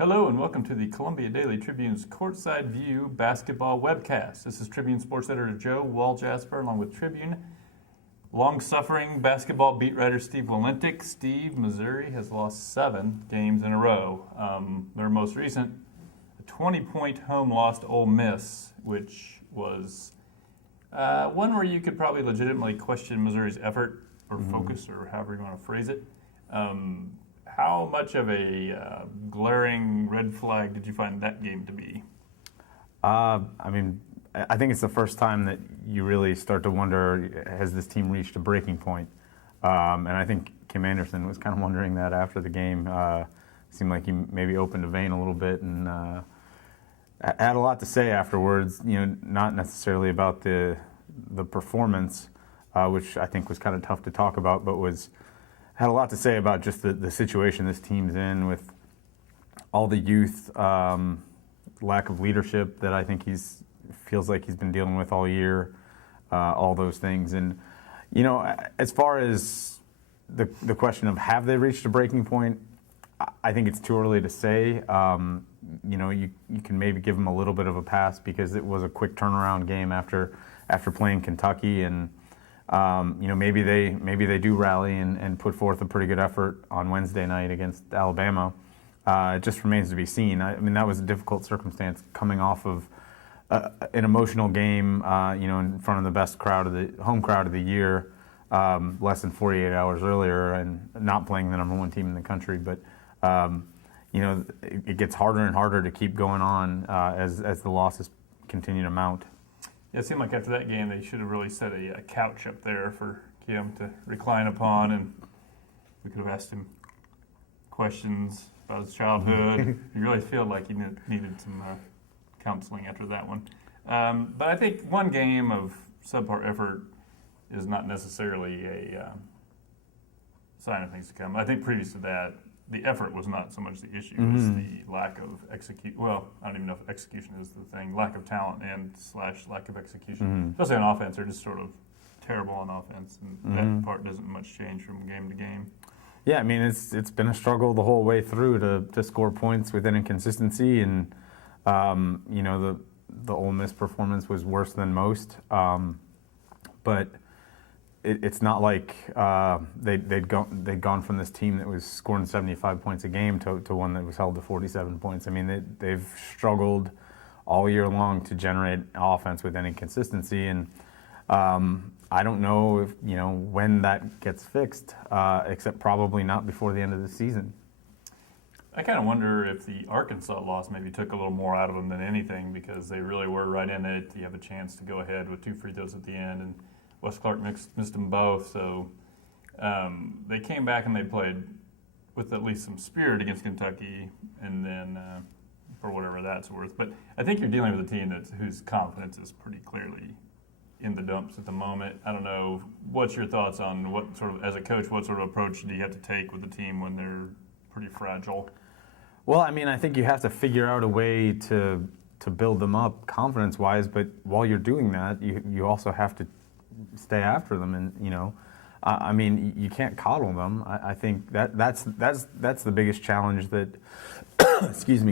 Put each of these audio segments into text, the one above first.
Hello and welcome to the Columbia Daily Tribune's Courtside View basketball webcast. This is Tribune sports editor Joe Walljasper along with Tribune long-suffering basketball beat writer Steve Walentic. Steve, Missouri has lost 7 games in a row. Their most recent, a 20-point home loss to Ole Miss, which was one where you could probably legitimately question Missouri's effort or focus or however you want to phrase it. How much of a glaring red flag did you find that game to be? I think it's the first time that you really start to wonder, has this team reached a breaking point? And I think Kim Anderson was kind of wondering that after the game. Seemed like he maybe opened a vein a little bit and had a lot to say afterwards. Not necessarily about the performance, which I think was kind of tough to talk about, but had a lot to say about just the situation this team's in with all the youth, lack of leadership that I think feels like he's been dealing with all year, all those things. And, as far as the question of have they reached a breaking point, I think it's too early to say. You can maybe give them a little bit of a pass because it was a quick turnaround game after playing Kentucky, and maybe they do rally and put forth a pretty good effort on Wednesday night against Alabama. It just remains to be seen. That was a difficult circumstance coming off of an emotional game, in front of the best home crowd of the year, less than 48 hours earlier, and not playing the number 1 team in the country. But it gets harder and harder to keep going on as the losses continue to mount. Yeah, it seemed like after that game they should have really set a couch up there for Kim to recline upon, and we could have asked him questions about his childhood. You really feel like he needed some counseling after that one. But I think one game of subpar effort is not necessarily a sign of things to come. I think previous to that, the effort was not so much the issue as the lack of execution. Well, I don't even know if execution is the thing. Lack of talent and / lack of execution. Especially on offense, they're just sort of terrible on offense, and that part doesn't much change from game to game. Yeah, it's been a struggle the whole way through to score points with inconsistency, and the Ole Miss performance was worse than most, but it's not like they'd gone from this team that was scoring 75 points a game to one that was held to 47 points. They've struggled all year long to generate offense with any consistency, and I don't know if when that gets fixed, except probably not before the end of the season. I kind of wonder if the Arkansas loss maybe took a little more out of them than anything, because they really were right in it. You have a chance to go ahead with 2 free throws at the end, and Wes Clark missed them both, so they came back and they played with at least some spirit against Kentucky, and then for whatever that's worth. But I think you're dealing with a team whose confidence is pretty clearly in the dumps at the moment. I don't know, what's your thoughts on as a coach, what sort of approach do you have to take with the team when they're pretty fragile? Well, I think you have to figure out a way to build them up confidence-wise, but while you're doing that, you also have to stay after them, and you can't coddle them. I think that's the biggest challenge that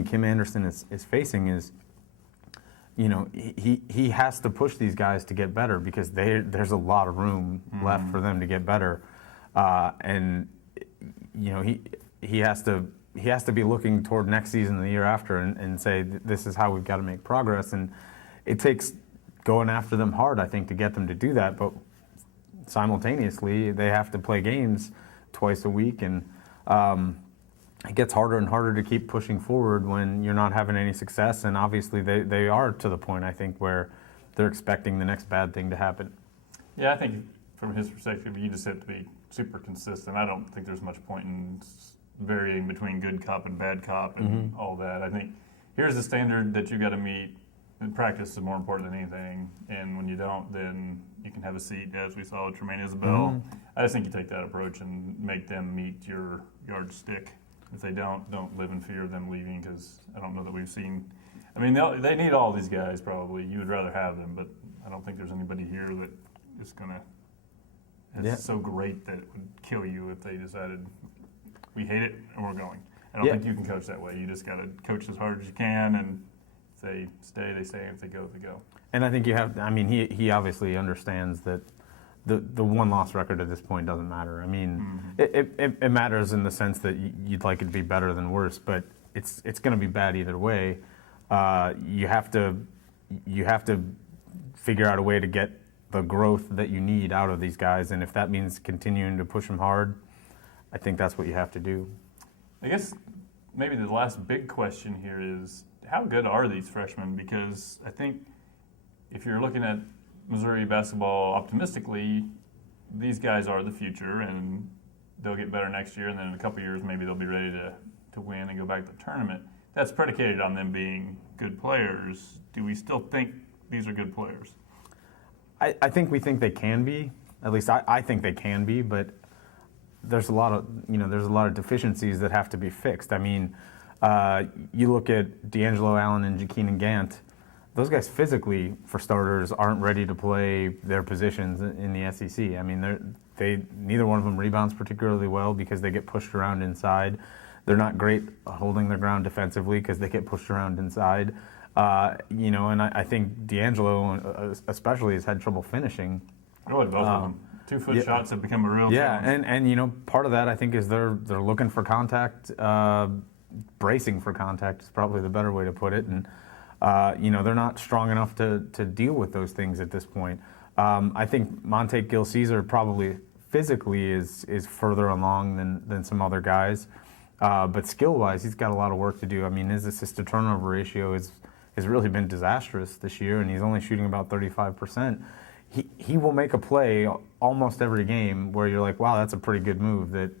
Kim Anderson is facing is he has to push these guys to get better, because there's a lot of room left for them to get better, and he has to be looking toward next season and the year after and say, this is how we've got to make progress. And it takes going after them hard, I think, to get them to do that. But simultaneously, they have to play games twice a week, and it gets harder and harder to keep pushing forward when you're not having any success. And obviously, they are to the point, I think, where they're expecting the next bad thing to happen. Yeah, I think from his perspective, you just have to be super consistent. I don't think there's much point in varying between good cop and bad cop and all that. I think here's the standard that you got to meet. And practice is more important than anything, and when you don't, then you can have a seat, as we saw with Tremaine Isabel. I just think you take that approach and make them meet your yardstick. If they don't live in fear of them leaving, because I don't know that we've seen. They need all these guys probably. You would rather have them, but I don't think there's anybody here that is going to. It's so great that it would kill you if they decided we hate it and we're going. I don't think you can coach that way. You just got to coach as hard as you can, and if they stay, they stay. If they go, they go. And I think you have. I mean, he obviously understands that the one-loss record at this point doesn't matter. I mean, it matters in the sense that you'd like it to be better than worse, but it's going to be bad either way. You have to figure out a way to get the growth that you need out of these guys, and if that means continuing to push them hard, I think that's what you have to do. I guess maybe the last big question here is, how good are these freshmen? Because I think if you're looking at Missouri basketball optimistically, these guys are the future, and they'll get better next year, and then in a couple of years maybe they'll be ready to win and go back to the tournament. That's predicated on them being good players. Do we still think these are good players? I think we think they can be. At least I think they can be, but there's a lot of deficiencies that have to be fixed. I mean, you look at DAngelo Allen and Jakeen Gant. Those guys physically, for starters, aren't ready to play their positions in the SEC. I mean, neither one of them rebounds particularly well because they get pushed around inside. They're not great holding their ground defensively because they get pushed around inside. And I think DAngelo especially has had trouble finishing. Really, both of them. 2-foot shots have become a real challenge. and part of that I think is they're looking for contact, bracing for contact is probably the better way to put it, and they're not strong enough to deal with those things at this point. I think Gill Caesar probably physically is further along than some other guys, but skill-wise he's got a lot of work to do. I mean, his assist-to-turnover ratio has really been disastrous this year, and he's only shooting about 35%. He will make a play almost every game where you're like, wow, that's a pretty good move that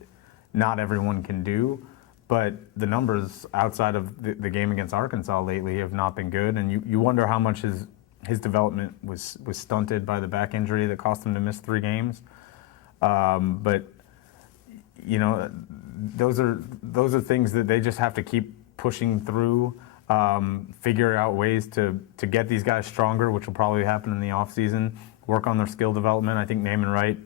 not everyone can do. But the numbers outside of the game against Arkansas lately have not been good, and you wonder how much his development was stunted by the back injury that cost him to miss 3 games. But those are things that they just have to keep pushing through. Figure out ways to get these guys stronger, which will probably happen in the offseason. Work on their skill development. I think Naaman Wright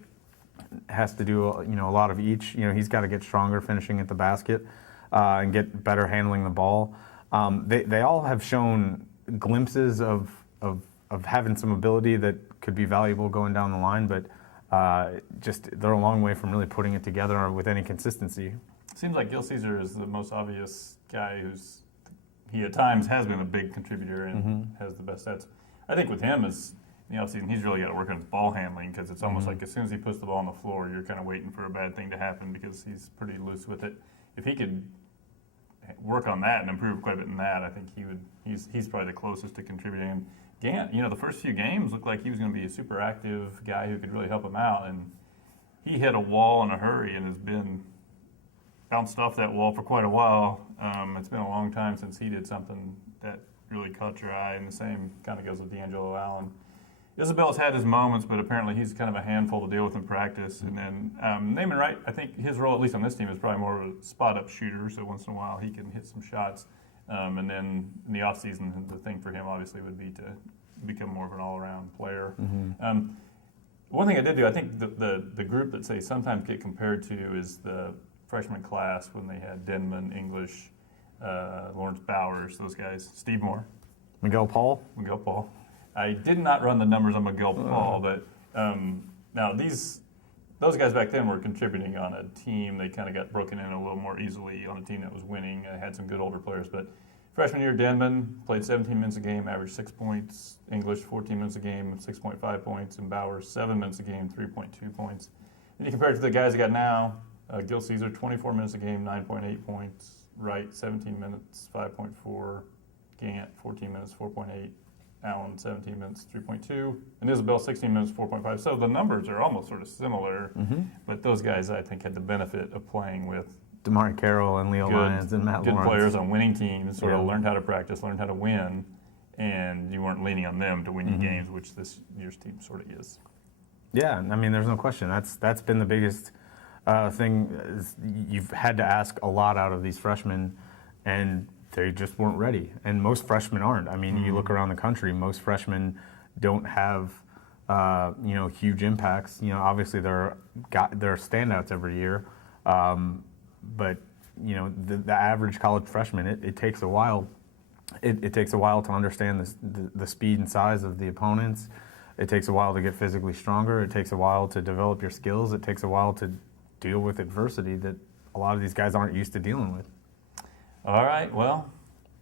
has to do a lot of each. He's got to get stronger finishing at the basket and get better handling the ball. They all have shown glimpses of having some ability that could be valuable going down the line, but they're a long way from really putting it together with any consistency. It seems like Gill Caesar is the most obvious guy he at times has been a big contributor and has the best stats. I think with him is in the offseason he's really got to work on his ball handling, because it's almost like as soon as he puts the ball on the floor, you're kind of waiting for a bad thing to happen because he's pretty loose with it. If he could work on that and improve quite a bit in that, I think he's probably the closest to contributing. And Gant, the first few games looked like he was going to be a super active guy who could really help him out, and he hit a wall in a hurry and has been bounced off that wall for quite a while. It's been a long time since he did something that really caught your eye, and the same kind of goes with DAngelo Allen. Isabel's had his moments, but apparently he's kind of a handful to deal with in practice. And then Naaman Wright, I think his role, at least on this team, is probably more of a spot-up shooter, so once in a while he can hit some shots. And then in the offseason, the thing for him obviously would be to become more of an all-around player. One thing I did do, I think the group that say sometimes get compared to is the freshman class when they had Denman, English, Lawrence Bowers, those guys, Steve Moore. Miguel Paul. I did not run the numbers on Miguel Paul, but now those guys back then were contributing on a team. They kind of got broken in a little more easily on a team that was winning and had some good older players. But freshman year, Denman played 17 minutes a game, averaged 6 points. English, 14 minutes a game, 6.5 points. And Bowers, 7 minutes a game, 3.2 points. And you compare it to the guys they got now, Gill Caesar, 24 minutes a game, 9.8 points. Wright, 17 minutes, 5.4. Gant, 14 minutes, 4.8. Allen, 17 minutes, 3.2. And Isabel, 16 minutes, 4.5. So the numbers are almost sort of similar. But those guys, I think, had the benefit of playing with DeMar Carroll and Leo Lyons and Matt Lawrence. Good players on winning teams, sort of learned how to practice, learned how to win, and you weren't leaning on them to win you games, which this year's team sort of is. Yeah, I mean, there's no question. That's been the biggest thing. Is you've had to ask a lot out of these freshmen, and they just weren't ready. And most freshmen aren't. I mean, you look around the country, most freshmen don't have huge impacts. Obviously there are standouts every year, but the average college freshman, it takes a while. It takes a while to understand the speed and size of the opponents. It takes a while to get physically stronger. It takes a while to develop your skills. It takes a while to deal with adversity that a lot of these guys aren't used to dealing with. All right, well,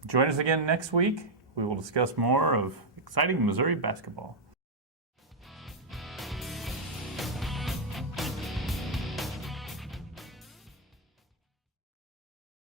join us again next week. We will discuss more of exciting Missouri basketball.